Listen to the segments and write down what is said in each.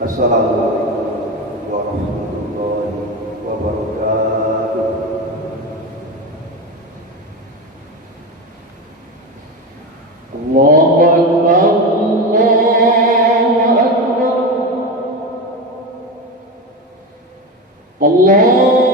Assalamualaikum warahmatullahi wabarakatuh. Allahu Akbar, Allahu Akbar, Allahu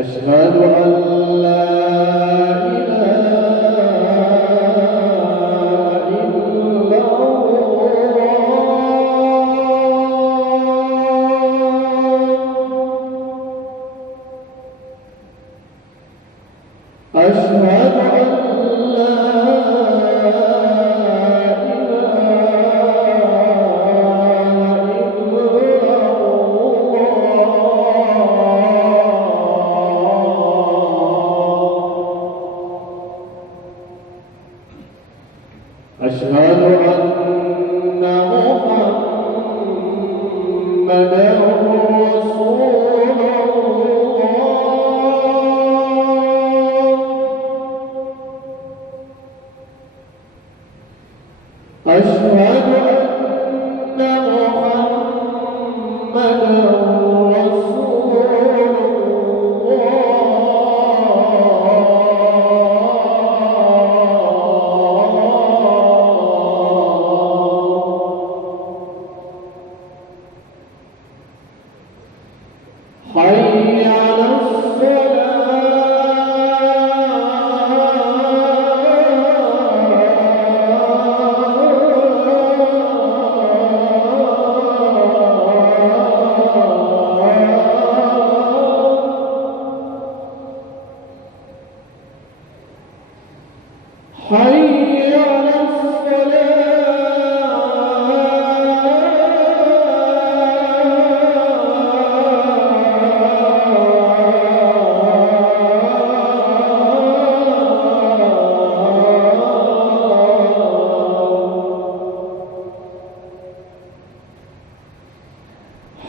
أشهد أن لا إله إلا الله أشهد أن لا أشهد أن محمدًا رسول الله أشهد أن محمدًا رسول حي على حي على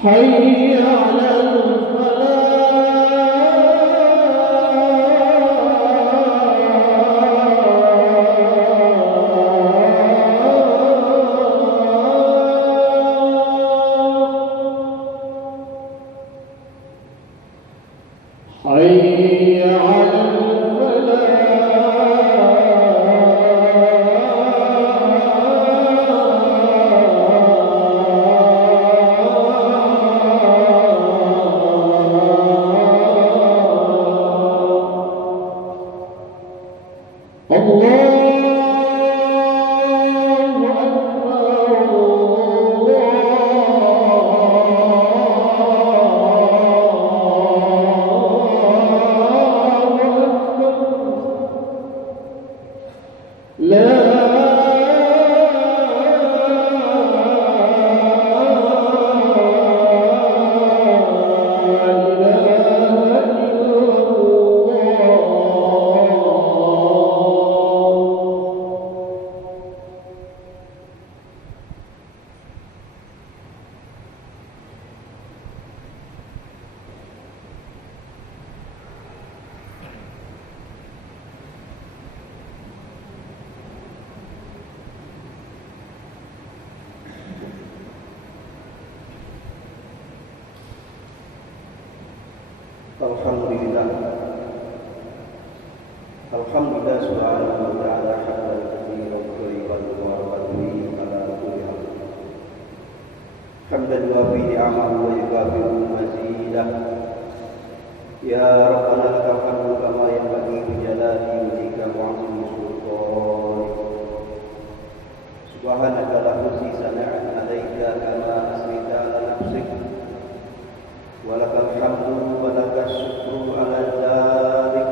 حي على حي على Alhamdulillah. Alhamdulillah subhanahu wa ta'ala hamdan katsiran thayyiban mubarakan ala kulli hal. Hamdan yuwafi ni'amahu wa yukafi'u mazidah. Ya Rabbana lakal hamdu kama yanbaghi li jalali wajhika wa 'azimi sultanik. Subhanaka la nuhsi sana'an 'alaika kama asnayta 'ala nafsik. Walakal hamdu walakas syukru ala dzalik.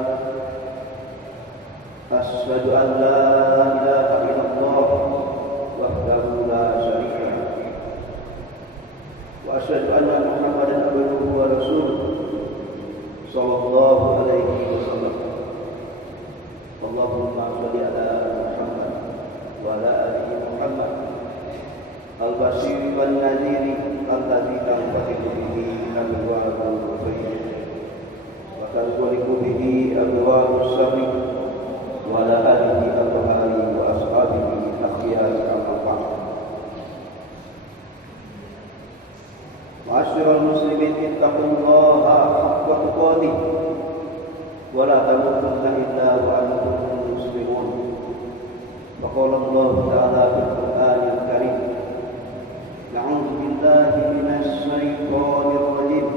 Asyhadu an la ilaha illallah wahdahu la syarika lahu wa asyhadu anna Muhammadan abduhu wa rasuluh sallallahu alaihi wasallam. Allahumma shalli ala Muhammad wa ala ali Muhammad البشير والنذير الذي تنفتح به أبواب الخير وتنطلق به أبواب الشر وعلى آله الطهار وأصحابه الأخيار أما بعد. معاشر المسلمين اتقوا الله حق تقاته ولا تموتن إلا وأنتم مسلمون. وقال الله تعالى في القرآن الكريم: أعوذ بالله من الشيطان الرجيم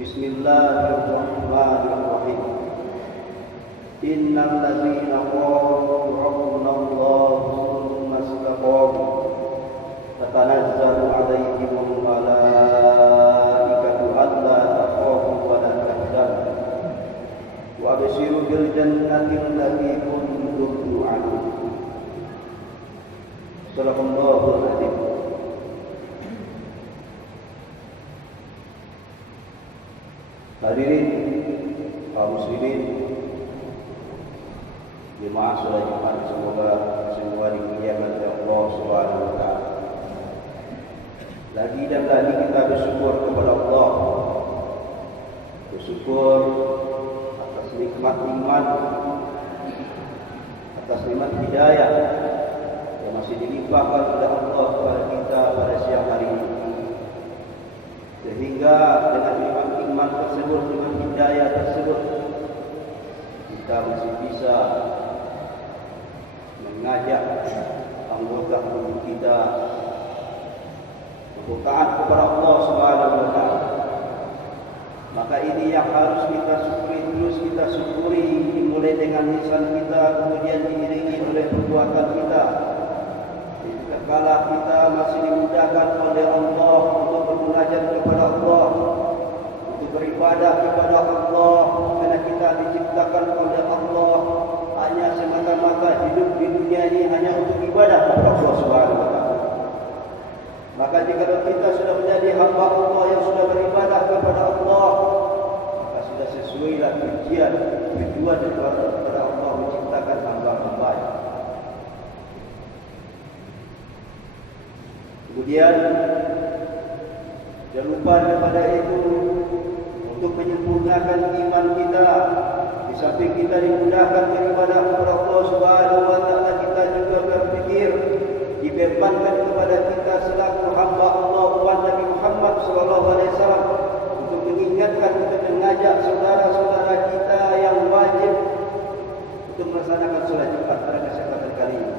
بسم الله الرحمن الرحيم إن الذين قالوا ربنا الله ثم استقاموا تتنزل عليهم الملائكة ألا تخافوا ولا تحزنوا وأبشروا بالجنة التي كنتم توعدون. Sadaqallahul Azim. Hadirin kaum muslimin, jemaah salat Jumat, semoga semua dimuliakan oleh Allah Subhanahu wa taala. Lagi dan lagi kita bersyukur kepada Allah. Bersyukur atas nikmat iman, atas nikmat hidayah yang masih dilimpahkan oleh Allah kepada kita pada siang hari ini. Sehingga dengan nikmat iman tersebut, dengan hidayah tersebut, kita masih bisa mengajak anggota tubuh kita untuk taat kepada Allah Subhanahu wa taala. Maka ini yang harus kita syukuri, terus kita syukuri, dimulai dengan lisan kita, kemudian diiringi oleh perbuatan kita. Kala kita masih dimudahkan oleh Allah untuk bermunajat kepada Allah, untuk beribadah kepada Allah, karena kita diciptakan oleh Allah hanya semata-mata hidup di dunia ini hanya untuk ibadah kepada Allah Subhanahu wa taala. Maka jika kita sudah menjadi hamba Allah yang sudah beribadah kepada Allah, maka sudah sesuailah tujuan daripada Allah menciptakan hamba-hamba. Kemudian jangan lupa daripada itu untuk menyempurnakan iman kita. Di samping kita dimudahkan beribadah kepada Allah Subhanahu wa taala, kita juga berpikir dibebankan kepada kita selaku hamba Allah umat Nabi Muhammad sallallahu alaihi wasallam untuk mengingatkan, untuk mengajak saudara-saudara kita yang wajib untuk melaksanakan salat Jumat pada kesempatan kali ini.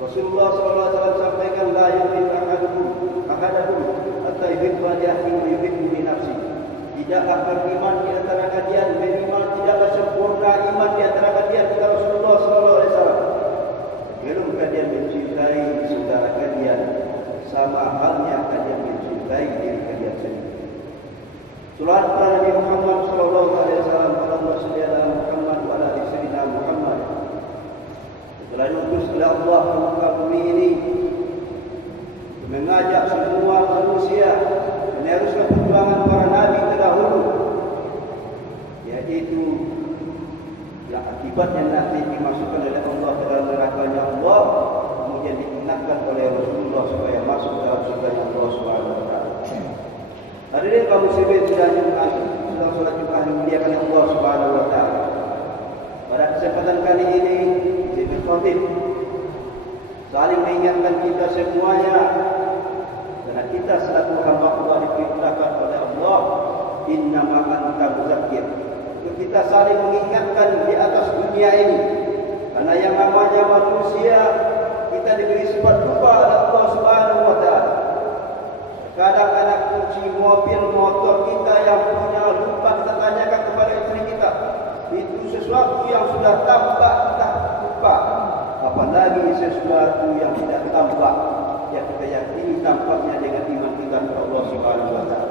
Rasulullah sallallahu alaihi wasallam sampaikan, la yu'minu ahadukum hatta yuhibba li akhihi wa yuhibbu li nafsihi. Tidaklah beriman di antara kalian, beriman tidaklah sempurna iman di antara kalian, kata Rasulullah sallallahu alaihi wasallam, sebelum kalian mencintai saudara kalian sama halnya kalian mencintai diri kalian sendiri. Salawat kepada Nabi Muhammad sallallahu alaihi wasallam, Allahumma shalli ala Muhammad wa ala ali sayyidina Muhammad. Telah diutus oleh Allah ke muka bumi ini mengajak semua manusia meneruskan perjuangan para nabi terdahulu, yaitu yang akibatnya nanti dimasukkan oleh Allah ke dalam neraka-Nya Allah, kemudian diingatkan oleh Rasulullah supaya masuk dalam surga-Nya Allah Subhanahu wa taala. Hadirin kaum muslimin sedang Jumat, sedang salat Jumat dimuliakan Allah Subhanahu wa taala. Pada kesempatan kali ini Ibnu Khatib saling mengingatkan kita semuanya, karena kita selaku hamba Allah diperintahkan oleh Allah, innama anta muzakkir. Kita saling mengingatkan di atas dunia ini, karena yang namanya manusia kita diberi sifat lupa oleh Allah Subhanahu wa taala. Kadang anak kunci mobil motor kita yang punya lupa, kita tanyakan kepada istri kita, itu sesuatu yang sudah tampak kita lupa, apalagi sesuatu yang tidak tampak yang kita yakini tampaknya dengan iman kita kepada Allah Subhanahu wa taala.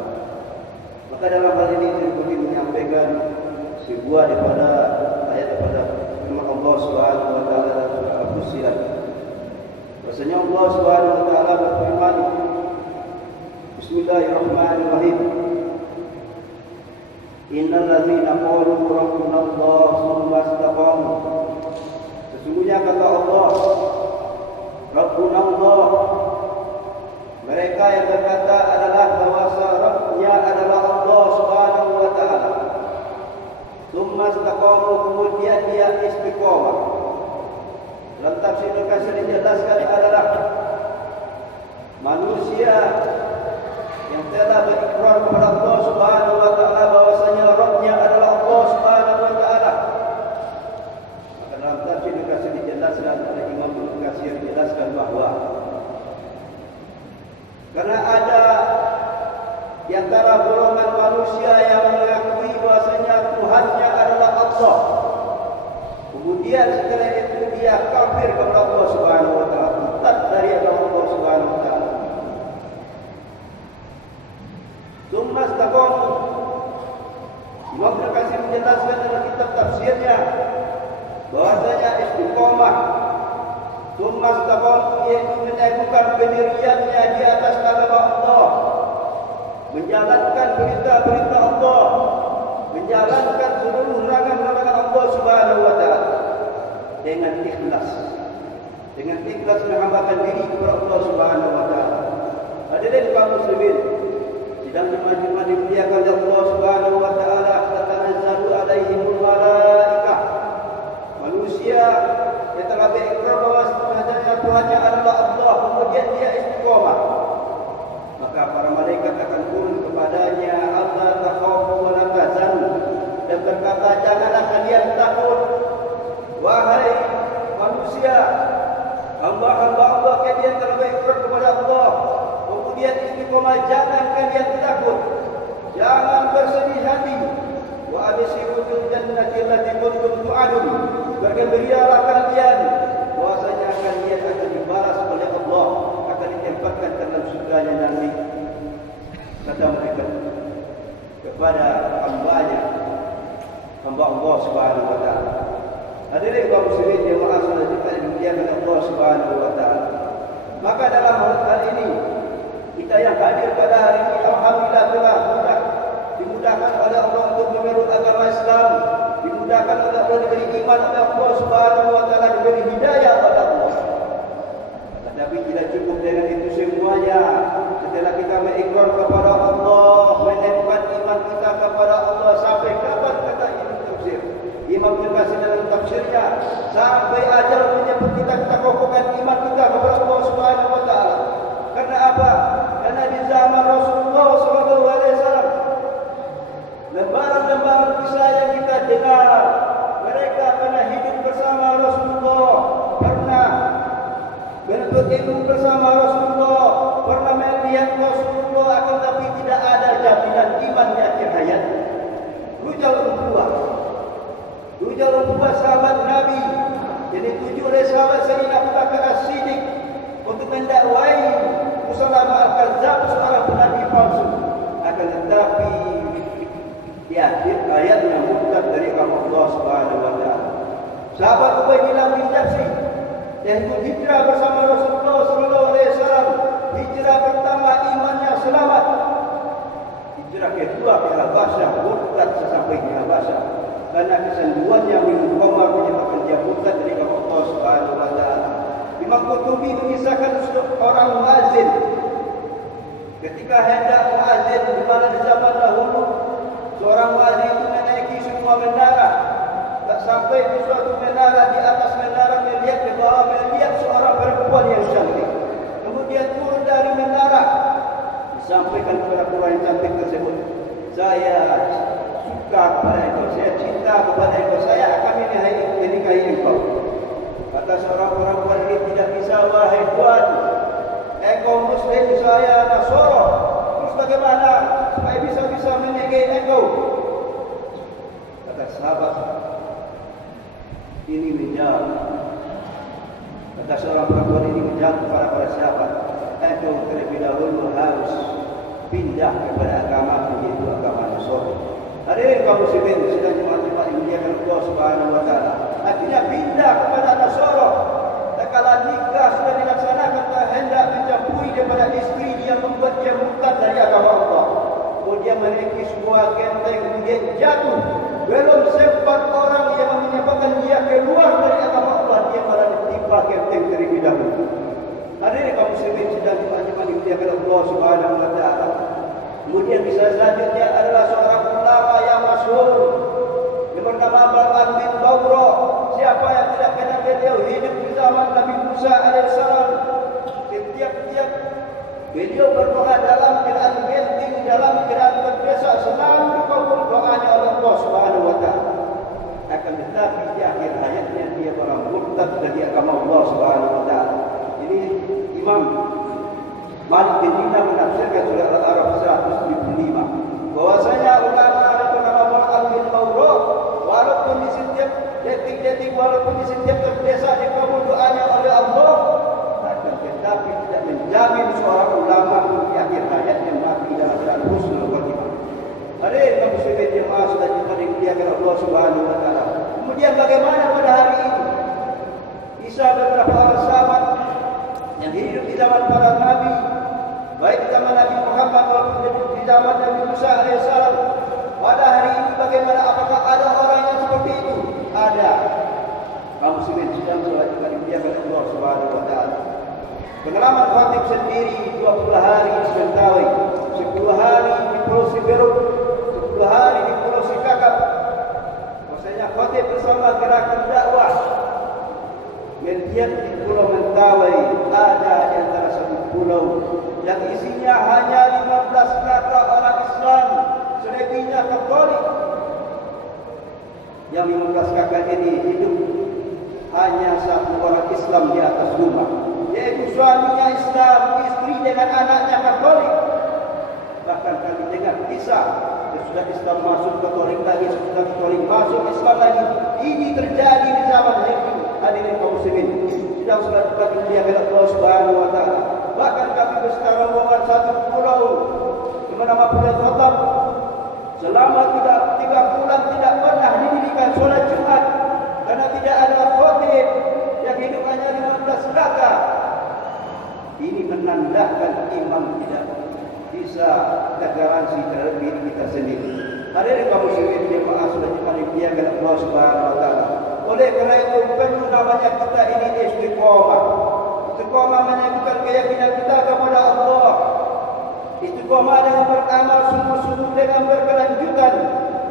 Maka dalam hal ini saya ingin menyampaikan sebuah daripada ayat daripada firman Allah Subhanahu wa taala dalam surah Al-Fussilat. Bahasanya Allah Subhanahu wa taala berfirman, Bismillahirrahmanirrahim. Innal ladzina qalu rabbuna Allah tsumma istaqamu. Sesungguhnya kata Allah, Rabbuna Allah, Mereka yang berkata adalah bahwa Rabbnya adalah Allah Subhanahu wa taala. Tsumma istaqamu, kemudian dia istiqamah. Dalam tafsir Ibnu Katsir dijelaskan adalah manusia yang telah berikrar kepada Allah Subhanahu wa taala bahwasanya Rabbnya adalah Allah Subhanahu wa taala. Maka dalam tafsir Ibnu Katsir dijelaskan oleh Imam Ibnu Katsir dijelaskan bahwa karena ada di antara golongan manusia yang mengakui bahwasanya Tuhannya adalah Allah, kemudian setelah itu dia kafir kepada Allah Subhanahu wa taala, murtad dari agama Allah Subhanahu wa taala. Tsumma istaqamu. Imam Ibnu Katsir menjelaskan dalam kitab tafsirnya bahwasanya istiqamah tsumma istaqamu yaitu meneguhkan pendiriannya di atas agama Allah, menjalankan berita-berita Allah, menjalankan seluruh larangan-larangan Allah Subhanahu wa taala dengan ikhlas menghambakan diri kepada Allah Subhanahu wa taala. Hadirin kaum muslimin, sidang Jumat dimuliakan oleh Allah Subhanahu wa taala, tatanazzalu alaihimul malaikah. Manusia yang telah berikrar bahwa Tuhannya adalah Allah, kemudian dia istiqamah, maka para malaikat akan turun kepadanya, Allah takhafu wa la tahzanu, dan berkata, janganlah kalian takut wahai manusia, hamba-hamba Allah kalian telah berikrar kepada Allah, kemudian istiqamah, jangan kalian takut, jangan bersedih hati. Wa abshiru bil jannati allati kuntum tu'adun, bergembiralah kalian bahwasanya kalian akan dibalas oleh Allah, akan ditempatkan dalam surganya nanti. Kata mereka kepada hamba Allah Subhanahu wa taala. Hadirin kaum muslimin jemaah salat Jumat dimuliakan Allah Subhanahu wa taala. Maka dalam hal ini kita yang hadir pada hari ini alhamdulillah telah dimudahkan oleh Allah untuk memeluk agama Islam, dimudahkan oleh Allah diberi iman oleh Allah Subhanahu wa taala, diberi hidayah oleh Allah. Tetapi tidak cukup dengan itu semuanya. Setelah kita mengikrar kepada Allah, meneguhkan iman kita kepada Allah, sampai kapan kata Imam Tafsir? Imam Ibnu Katsir dalam tafsirnya, sampai ajal menyebut kita kokohkan iman kita kepada Allah Subhanahu wa taala. Karena apa? Karena di zaman Rasulullah SAW, lembaran-lembaran kisah yang kita dengar, mereka pernah hidup bersama Rasulullah, pernah menuntut ilmu bersama Rasulullah, pernah melihat Rasulullah, akan tapi tidak ada jaminan iman di akhir hayat. Rujal Umpuah sahabat Nabi yang dituju oleh sahabat Sayyidina Abu Bakar As-Siddiq untuk mendakwai Musailama Al-Kadzdzab, seorang penabi palsu. Akan tetapi di akhir ayatnya murtad dari agama Allah Subhanahu wa taala. Sahabat Ubaidillah bin Jahsy yang hijrah bersama Rasulullah sallallahu alaihi wasallam, hijrah pertama imannya selamat. Hijrah kedua ke Habasyah, murtad sesampai di Habasyah. Karena kesenduannya mengumbar menyebabkan dia murtad dari agama Allah Subhanahu wa taala. Imam Qurtubi mengisahkan seorang muazzin ketika hendak muazzin di mana di zaman dahulu, seorang muazzin itu menaiki semua menara. Tak sampai di suatu menara, di atas menara melihat di bawah melihat seorang perempuan yang cantik. Kemudian turun dari menara, disampaikan kepada perempuan yang cantik tersebut, saya suka kepada engkau, saya cinta kepada engkau, saya akan menikahi engkau. Kata seorang perempuan ini, tidak bisa wahai tuan, engkau muslim, saya Nasara, terus bagaimana supaya bisa menikahi engkau? Kata sahabat ini menjawab, kata seorang perempuan ini menjawab kepada para sahabat, engkau terlebih dahulu harus pindah kepada agama yaitu agama Nasara. Hadirin kaum muslimin sidang Jumat dimuliakan Allah Subhanahu wa taala. Artinya pindah kepada Nasara. Tatkala nikah sudah dilaksanakan, tak hendak mencampuri daripada istri dia, membuat dia murtad dari agama Allah. Kemudian memiliki sebuah genteng, kemudian jatuh. Belum sempat orang yang menyebabkan dia keluar dari agama Allah, dia malah ditimpa genteng terlebih dahulu. Hadirin kaum muslimin sidang Jumat dimuliakan Allah Subhanahu wa taala. Kemudian kisah selanjutnya adalah seorang ulama yang masyhur yang bernama Bal'am bin Bawra. Siapa yang tidak kenal beliau? Hidup di zaman Nabi Musa alaihissalam. Setiap beliau berdoa dalam keadaan genting, dalam keadaan tergesa, selalu dikabul doanya oleh Allah Subhanahu wa taala. Akan tetapi di akhir hayatnya dia orang murtad dari agama Allah Subhanahu wa taala. Ini Imam Malik bin Dinar menafsirkan surah Al-A'raf 175 bahwasanya ulama bernama Bal'am bin Bawra walaupun di setiap detik-detik, walaupun di setiap tergesa dikabul doanya oleh Allah, akan tetapi tidak menjamin seorang ulama di akhir hayatnya mati dalam keadaan husnul khatimah. Mari kaum muslimin jemaah sudah dimuliakan Allah Subhanahu wa taala. Kemudian bagaimana pada hari ini? Isa beberapa orang sahabat yang hidup di zaman para nabi, baik di zaman Nabi Muhammad maupun di zaman Nabi Musa alaihissalam. Pada hari ini bagaimana? Apakah ada orang yang seperti itu? Ada. Kaum muslimin sedang dimuliakan Allah Subhanahu wa taala. Pengalaman khatib sendiri 20 hari di Mentawai, 10 hari di Pulau Siberut, 10 hari di Pulau Sikakap. Maksudnya khatib bersama gerakan dakwah. Melihat di Pulau Mentawai ada di antara satu pulau yang isinya hanya 15 kakak orang Islam, selebihnya Katolik. Yang 15 kakak ini hidup hanya satu orang Islam di atas rumah, yaitu suaminya Islam, istri dengan anaknya Katolik. Bahkan kami dengar kisah sudah Islam masuk Katolik lagi, sudah Katolik masuk Islam lagi. Ini terjadi di zaman itu. Hadirin kaum muslimin, sedang sudah dimuliakan Allah Subhanahu wa taala. Bahkan kami beserta rombongan satu pulau yang bernama Pulau Khatam. Selama 3 bulan tidak pernah didirikan solat Jumat karena tidak ada khatib, yang hidup hanya 15 kakak. Ini menandakan imam tidak bisa garansi terhadap diri kita sendiri. Hadirin kaum muslimin jemaah sudah dimuliakan Allah Subhanahu wa taala. Oleh kerana itu perlu namanya kita ini istiqamah. Istiqamah menyebutkan keyakinan kita kepada Allah. Istiqamah dengan beramal sungguh-sungguh dengan berkelanjutan.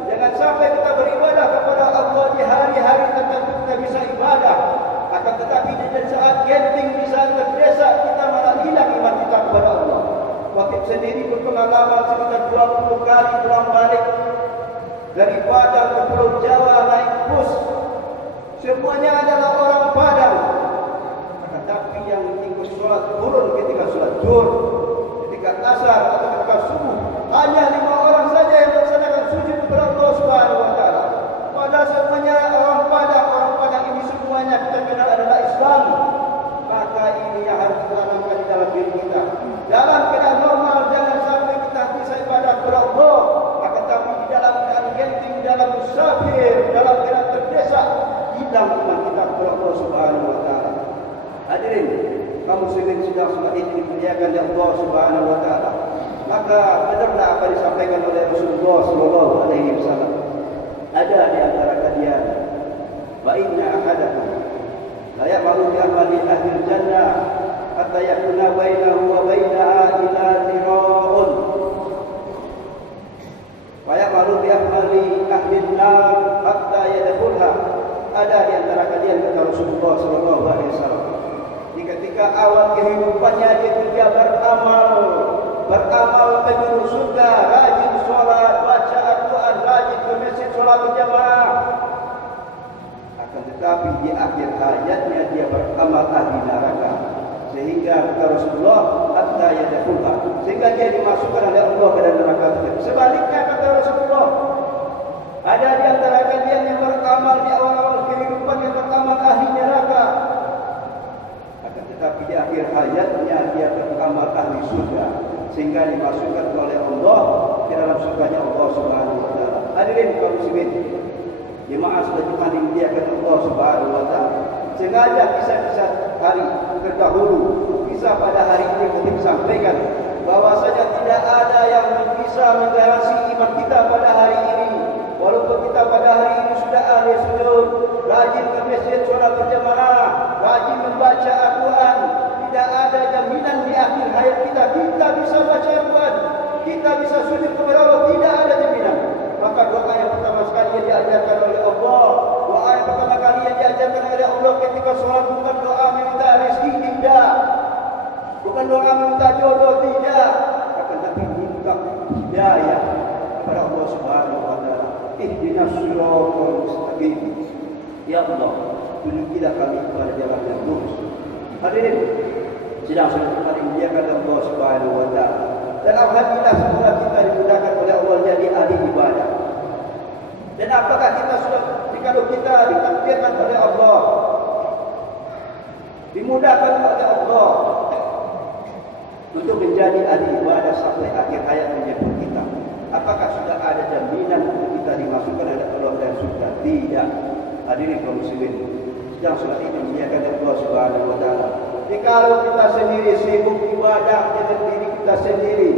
Jangan sampai kita beribadah kepada Allah di hari-hari tertentu kita bisa ibadah. Akan tetapi di saat genting, di saat terdesak, kita malah hilang iman kita kepada Allah. Khatib sendiri berpengalaman sekitar 20 kali pulang balik dari Padang ke Pulau Jawa naik bus. Semuanya adalah orang Padang. Tetapi yang ikut sholat turun ketika sholat zuhur, ketika asar atau ketika subuh, hanya 5 orang saja yang melaksanakan sujud kepada Allah Subhanahu wa taala. Padahal semuanya orang Padang ini semuanya kita kenal adalah Islam. Maka ini yang harus kita tanamkan di dalam diri kita. Dalam keadaan normal jangan sampai kita bisa ibadah kepada Allah, akan tapi di dalam keadaan genting, dalam musafir, dalam keadaan terdesak, hilang iman kita kepada Allah Subhanahu wa taala. Hadirin, kaum muslimin sedang ini dimuliakan oleh Allah Subhanahu wa taala. Maka benarlah apa yang disampaikan oleh Rasulullah sallallahu alaihi wasallam. Ada di antara kalian, wa inna ahadakum la ya'malu bi amali ahli jannah hatta yakuna bainahu wa bainaha illa zira'un. Wa ya'malu bi amali ahli an-nar hatta yadkhulha. Ada di antara kalian, kata Rasulullah sallallahu alaihi wasallam, di ketika awal kehidupannya dia beramal menuju surga, rajin sholat, baca Al-Quran, rajin ke masjid sholat berjamaah. Akan tetapi di akhir hayatnya dia beramal ahli neraka, sehingga kata Rasulullah hatta yadkhulha, sehingga dia dimasukkan oleh Allah ke dalam neraka. Sebaliknya kata Rasulullah, ada di antara kalian yang beramal di awal-awal kehidupan yang beramal ahli neraka, akan tetapi di akhir hayatnya dia beramal ahli surga, sehingga dimasukkan oleh Allah ke dalam surganya Allah Subhanahu wa taala. Hadirin kaum muslimin, jemaah sudah dimuliakan Allah Subhanahu wa taala. Sengaja kisah-kisah hari terdahulu, kisah pada hari ini kita sampaikan bahwasanya tidak ada yang bisa menggaransi iman kita pada hari ini. Walaupun kita pada hari ini sudah ahli sujud, rajin ke masjid solat berjamaah, rajin membaca Al-Quran, tidak ada jaminan di akhir hayat kita bisa sujud kepada Allah, tidak ada jaminan. Maka doa yang pertama sekali yang diajarkan oleh Allah, doa yang pertama kali yang diajarkan oleh Allah ketika sholat bukan doa meminta rezeki, tidak. Bukan doa meminta jodoh, tidak. Akan tapi minta hidayah kepada Allah Subhanahu wa taala. Ihdinas siratal mustaqim. Ya Allah, tunjukilah kami kepada jalan yang lurus. Hadirin sidang sebentar dimuliakan Allah Subhanahu wa taala. Dan alhamdulillah semua kita dimudahkan oleh Allah jadi ahli ibadah. Dan apakah kita sudah, kalau kita ditakdirkan oleh Allah, dimudahkan oleh Allah untuk menjadi ahli ibadah sampai akhir hayat menyebut kita, apakah sudah ada jaminan untuk kita dimasukkan oleh Allah dan surga? Tidak. Hadirin kaum muslimin, sedang sholat ini memuliakan Allah Subhanahu wa taala. Jikalau kita sendiri sibuk ibadah dengan diri kita sendiri,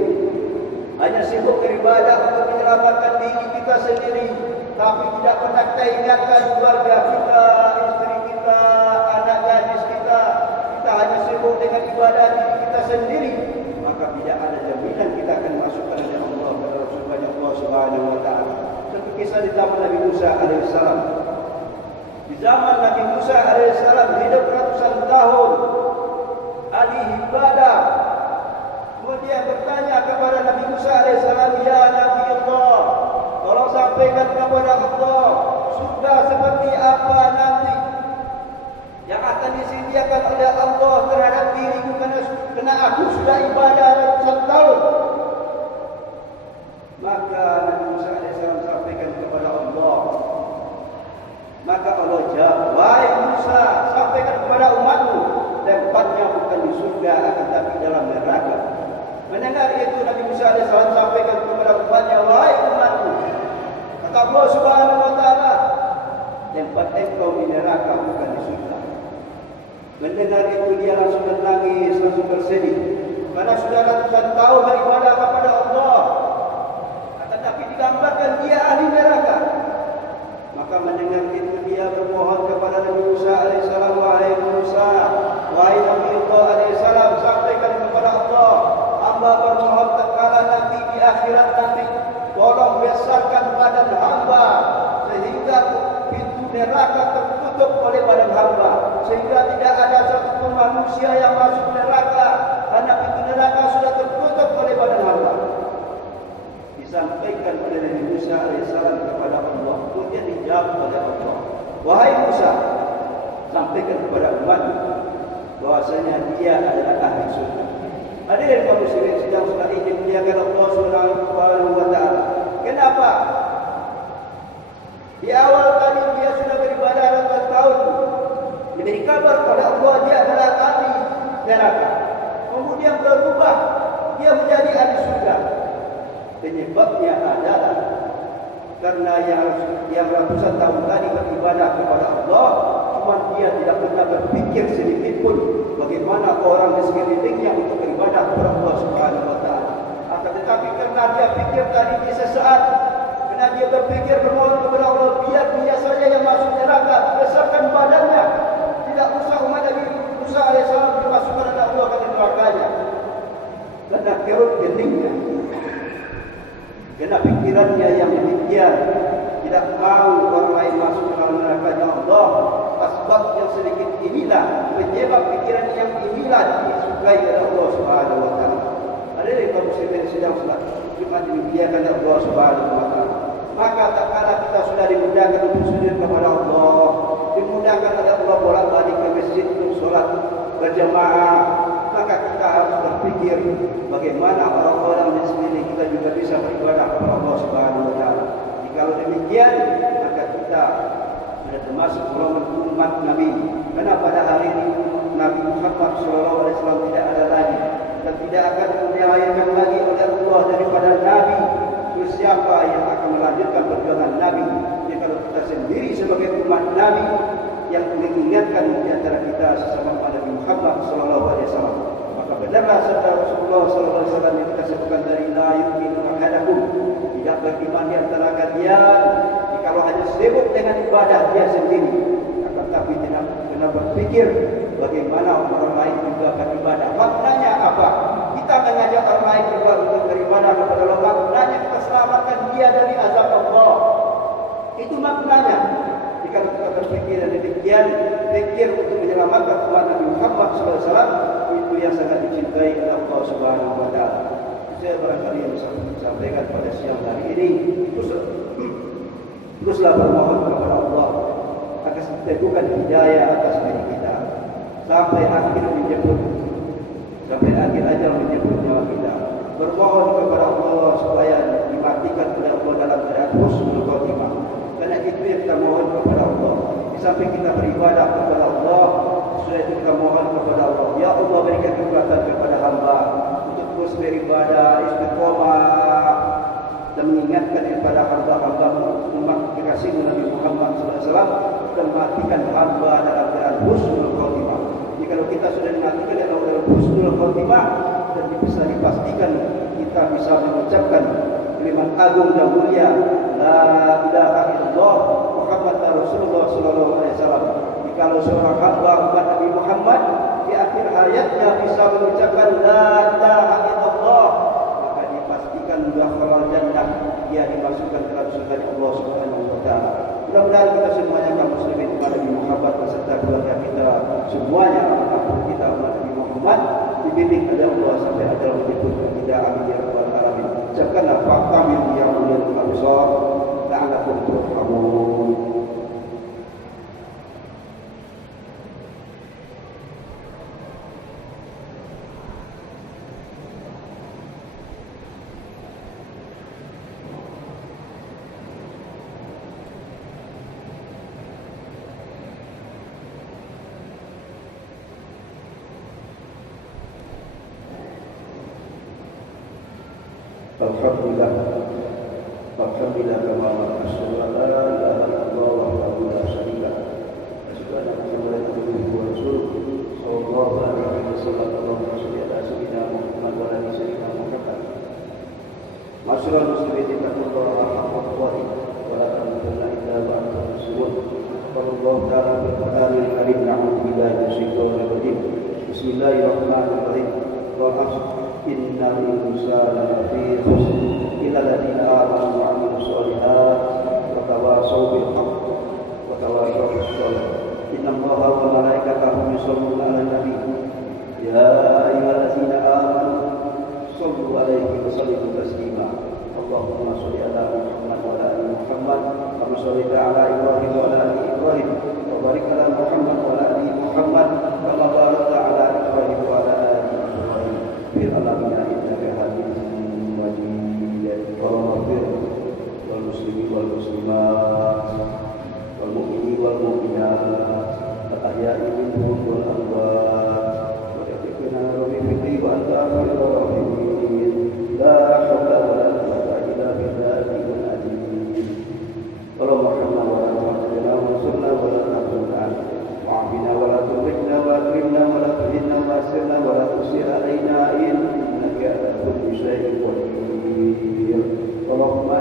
hanya sibuk beribadah untuk menyelamatkan diri kita sendiri, tapi tidak pernah kita ingatkan keluarga kita, istri kita, anak gadis kita, kita hanya sibuk dengan ibadah diri kita sendiri, maka tidak ada jaminan kita akan masukkan oleh Allah kepada surga Allah Subhanahu wa taala. Seperti kisah di zaman Nabi Musa alaihissalam. Di zaman Nabi Musa alaihissalam hidup ratusan tahun ahli ibadah. Kemudian bertanya kepada Nabi Musa alaihissalam, ya Nabi Allah, tolong sampaikan kepada Allah, surga seperti apa nanti yang akan disediakan oleh Allah terhadap diriku karena aku sudah ibadah ratusan tahun. Maka Nabi Musa alaihissalam sampaikan kepada Allah. Maka Allah jawab, wahai Musa, sampaikan kepada umatmu, tempatnya bukan di surga akan tapi dalam neraka. Mendengar itu Nabi Musa alaihissalam sampaikan kepada umatnya, wahai umatmu, kata Allah Subhanahu wa taala, tempat engkau di neraka bukan di surga. Mendengar itu dia langsung menangis, langsung bersedih, karena sudah ratusan tahun beribadah kepada Allah, akan tapi digambarkan dia ahli neraka. Maka mendengar itu dia bermohon kepada Nabi Musa alaihissalam, wahai Musa, wahai Nabi Allah alaihissalam, sampaikan kepada Allah, hamba bermohon terkala nanti di akhirat nanti, tolong besarkan badan hamba sehingga pintu neraka tertutup oleh badan hamba, sehingga tidak ada satupun manusia yang masuk neraka karena pintu neraka sudah tertutup oleh badan hamba. Disampaikan oleh Nabi Musa alaihissalam kepada Allah, kemudian dijawab oleh Allah, wahai Musa, sampaikan kepada umatmu bahwasanya dia adalah ahli surga. Hadirin kaum muslimin sidang sholat ini dimuliakan Allah Subhanahu wa taala. Kenapa? Di awal tadi dia sudah beribadah ratusan tahun, diberi kabar kepada Allah dia adalah ahli neraka. Kemudian berubah dia menjadi ahli surga. Penyebabnya adalah karena yang ratusan tahun tadi beribadah kepada Allah, cuma dia tidak pernah berpikir sedikit pun bagaimana orang di sekelilingnya untuk beribadah kepada Allah Subhanahu wa taala. Akan tetapi karena dia pikir tadi di sesaat, karena dia berpikir bermohon kepada Allah, biar dia saja yang masuk neraka, besarkan badannya, tidak usah umat Nabi Musa alaihissalam dimasukkan oleh Allah ke nerakanya. Karena kerut geningnya, karena pikirannya yang demikian, tidak mau orang lain masuk ke dalam neraka Allah. Sebab yang sedikit inilah penyebab pikiran yang inilah disukai oleh Allah Subhanahu wa taala. Ada yang kaum muslimin sedang sholat, Jumat dimuliakan oleh Allah Subhanahu wa taala. Maka tak kala kita sudah dimudahkan untuk sujud kepada Allah, dimudahkan oleh Allah bolak-balik ke masjid untuk sholat berjamaah, maka kita harus berpikir bagaimana orang-orang di sekeliling kita juga bisa beribadah kepada Allah Subhanahu wa taala. Kalau demikian, maka kita sudah termasuk golongan umat Nabi. Karena pada hari ini Nabi Muhammad SAW tidak ada lagi dan tidak akan dilahirkan lagi oleh Allah daripada Nabi. Terus siapa yang akan melanjutkan perjuangan Nabi? Jadi kalau kita sendiri sebagai umat Nabi yang mengingatkan di antara kita sesama Nabi Muhammad SAW, maka benarlah sabda Rasulullah SAW yang kita sebutkan dari la yu'minu ahadakum, tidak beriman di antara kalian kalau hanya sibuk dengan ibadah dia sendiri, akan tapi tidak pernah berpikir bagaimana orang lain juga beribadah. Maknanya apa? Kita mengajak orang lain juga untuk beribadah kepada Allah, dia dari azab Allah. Itu maknanya. Jika kita berpikir demikian, fikir untuk menyelamatkan umat Nabi Muhammad SAW, itu yang sangat dicintai oleh Allah Subhanahu Wa Taala. Saya barangkali yang sampaikan pada siang hari ini, teruslah bermohon kepada Allah agar diteguhkan hidayah atas diri kita sampai akhir menjemput, sampai akhir ajal menjemput nyawa kita. Bermohon kepada Allah supaya dimatikan oleh Allah dalam keadaan husnul khotimah. Karena itu yang kita mohon kepada Allah. Di samping kita beribadah kepada Allah, sesuai itu kita mohon kepada Allah. Ya Allah, berikan kekuatan kepada hamba untuk terus beribadah, istiqomah, dan mengingatkan kepada hamba-hamba umat kekasih Nabi Muhammad SAW dan mematikan hamba dalam keadaan husnul khotimah. Jadi kalau kita sudah dimatikan dalam keadaan husnul khotimah, dan bisa dipastikan kita bisa mengucapkan kalimat agung dan mulia la ilaha illallah Muhammad Rasulullah sallallahu alaihi wasallam. Kalau seorang hamba umat Nabi Muhammad di akhir hayatnya bisa mengucapkan la ilaha illallah, maka dipastikan dakhala jannah, dia dimasukkan ke dalam surga Allah Subhanahu wa taala. Mudah-mudahan kita semuanya kaum muslimin umat Nabi Muhammad beserta keluarga kita semuanya, apapun kita umat Nabi Muhammad, dibimbing oleh Allah sampai ajal menjemput kita. Amin ya rabbal alamin. Ucapkanlah faqamil ya ulil absar la'allakum turhamun. Alhamdulillah kama asyhadu an la ilaha illallah wahdahu la syarika lah wa asyhadu anna Muhammadan abduhu wa rasuluh sallallahu alaihi wasallam. Allahumma shalli ala sayyidina Muhammad wa ala sayyidina Muhammad. Masyaallah muslimin taqullaha haqqa tuqatih wa la tamutunna illa wa antum muslimun. Qala ta'ala fil Qur'anil karim, na'udzu billahi minasyaitonir rajim. Bismillahirrahmanirrahim. Wal 'ashr innal insana lafi khusr illa alladziina aamanu wa 'amilus shalihaat wa tawashaw bil haqq wa tawashaw bis sabr. Innallaha wa malaikatahu yusholluna 'alan nabi ya ayyuhalladziina aamanu shallu 'alaihi wa sallimu taslima. Allahumma shalli 'ala Muhammad wa 'ala ali Muhammad kama shallaita 'ala Ibrahim wa 'ala ali Ibrahim wa barik 'ala Muhammad wa 'ala ali Muhammad kama barakta 'ala Ibrahim wa 'ala ali Ibrahim fil 'alamin innaka Hamidum Majid. Wal muslimin wal muslimat wal mu'minin wal mu'minat al ahya'i minhum wal amwat wa taqina rabbi fitri wa anta arhamur rahimin. La haula wa la quwwata illa billahil azim. Allahumma wa la tu'azzina wa sunna wa la tahzunna wa'afina wa la tu'rikna wa akrimna wa la tuhinna wa asirna wa la tusir alaina innaka ala kulli shay'in qadir. Allahumma